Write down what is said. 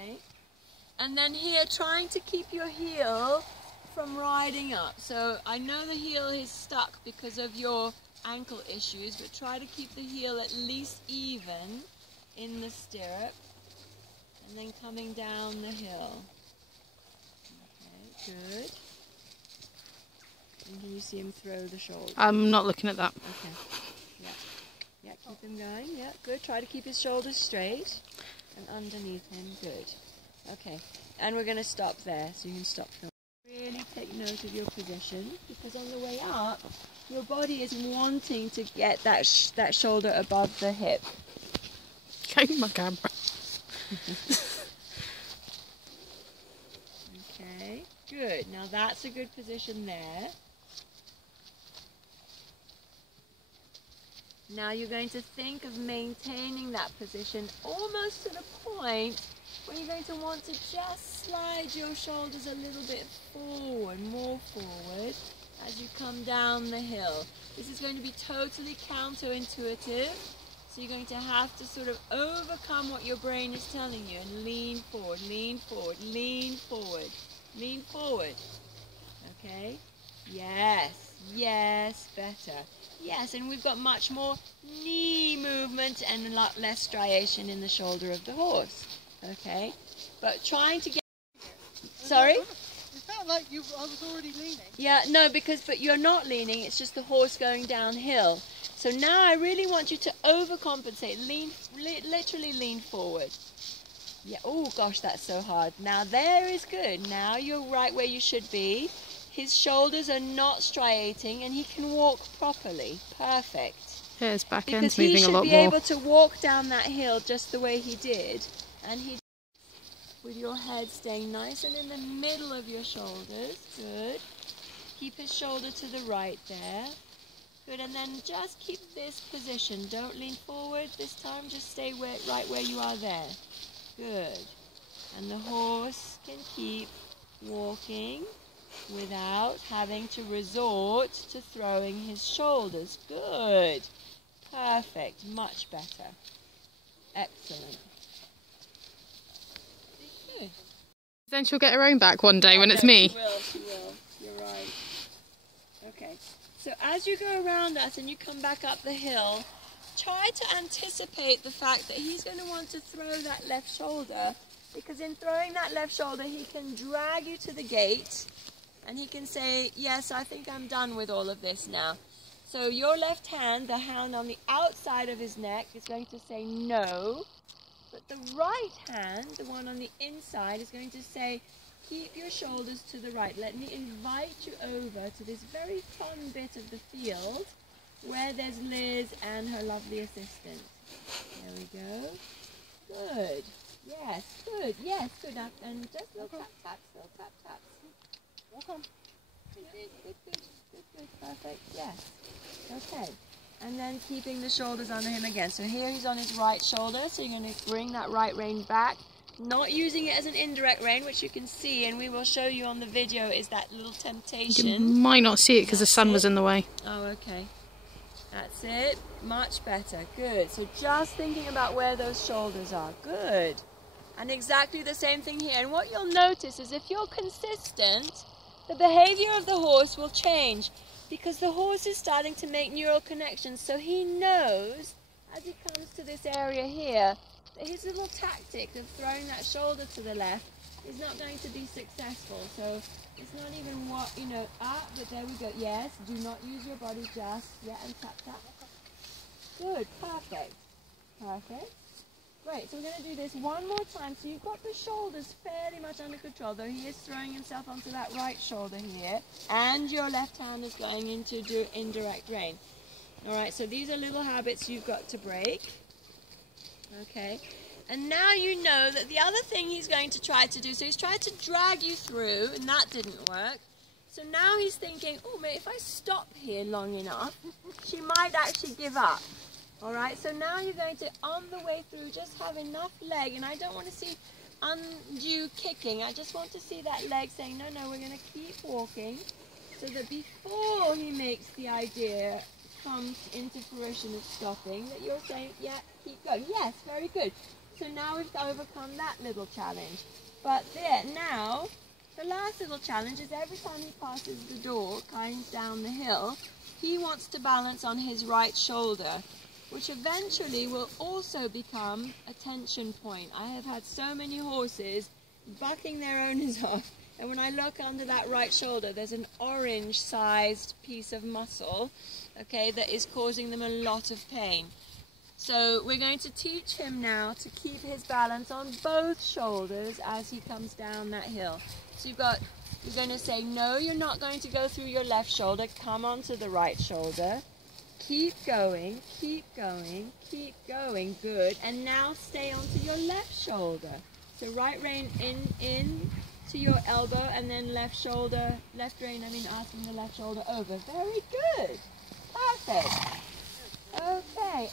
Okay. And then here, trying to keep your heel from riding up. So I know the heel is stuck because of your ankle issues, but try to keep the heel at least even in the stirrup. And then coming down the hill. Okay, good. And can you see him throw the shoulder? I'm not looking at that. Okay. Yeah. Yeah, keep him going. Yeah, good. Try to keep his shoulders straight and underneath him. Good. Okay. And we're going to stop there, so you can stop filming. Really take note of your position, because on the way up, your body is wanting to get that shoulder above the hip. Show my camera. Okay, good. Now that's a good position there. Now you're going to think of maintaining that position almost to the point where you're going to want to just slide your shoulders a little bit forward, more forward, as you come down the hill. This is going to be totally counterintuitive, so you're going to have to sort of overcome what your brain is telling you and lean forward, lean forward, lean forward, lean forward. Okay? Yes, yes, better. Yes, and we've got much more knee movement and a lot less striation in the shoulder of the horse. Okay? But trying to get... Sorry? It felt like I was already leaning. Yeah, no, but you're not leaning, it's just the horse going downhill. So now I really want you to overcompensate, literally lean forward. Yeah, oh gosh, that's so hard. Now there is good. Now you're right where you should be. His shoulders are not striating and he can walk properly. Perfect. Yeah, his back end's because moving a lot more. he should be able to walk down that hill just the way he did. And he with your head staying nice and in the middle of your shoulders. Good. Keep his shoulder to the right there. Good, and then just keep this position. Don't lean forward this time, just stay right where you are there. Good. And the horse can keep walking without having to resort to throwing his shoulders. Good. Perfect. Much better. Excellent. Thank you. Then she'll get her own back one day when it's me. She will. You're right. Okay. So as you go around us and you come back up the hill, try to anticipate the fact that he's going to want to throw that left shoulder, because in throwing that left shoulder he can drag you to the gate and he can say, yes, I think I'm done with all of this now. So your left hand, the hand on the outside of his neck, is going to say no, but the right hand, the one on the inside, is going to say, keep your shoulders to the right. Let me invite you over to this very fun bit of the field where there's Liz and her lovely assistant. There we go. Good. Yes, good. Yes, good. And just little tap taps, little tap taps. Walk on. Good. Perfect. Yes. Okay. And then keeping the shoulders under him again. So here he's on his right shoulder, so you're going to bring that right rein back. Not using it as an indirect rein, which you can see, and we will show you on the video, is that little temptation. You might not see it because the sun was in the way. Oh, okay. That's it. Much better. Good. So just thinking about where those shoulders are. Good. And exactly the same thing here. And what you'll notice is if you're consistent, the behavior of the horse will change, because the horse is starting to make neural connections. So he knows, as he comes to this area here, that his little tactic of throwing that shoulder to the left is not going to be successful. So it's not even what, but there we go. Yes, do not use your body just, and tap, tap. Good, perfect. Perfect. Great, so we're going to do this one more time. So you've got the shoulders fairly much under control, though he is throwing himself onto that right shoulder here, and your left hand is going into indirect rein. All right, so these are little habits you've got to break. Okay, and now you know that the other thing he's going to try to do, so he's tried to drag you through, and that didn't work. So now he's thinking, oh, mate, if I stop here long enough, she might actually give up. All right, so now you're going to, on the way through, just have enough leg, and I don't want to see undue kicking. I just want to see that leg saying, no, we're going to keep walking, so that before he makes the idea comes into fruition of stopping, that you're saying, yeah, keep going. Yes, very good. So now we've overcome that little challenge. But there, now, the last little challenge is every time he passes the door, climbs down the hill, he wants to balance on his right shoulder, which eventually will also become a tension point. I have had so many horses bucking their owners off, and when I look under that right shoulder, there's an orange-sized piece of muscle, okay, that is causing them a lot of pain. So we're going to teach him now to keep his balance on both shoulders as he comes down that hill. So you're going to say, no, you're not going to go through your left shoulder, come onto the right shoulder. Keep going, keep going, keep going, good. And now stay onto your left shoulder. So right rein in to your elbow, and then left shoulder, asking the left shoulder over. Very good. Perfect. Okay.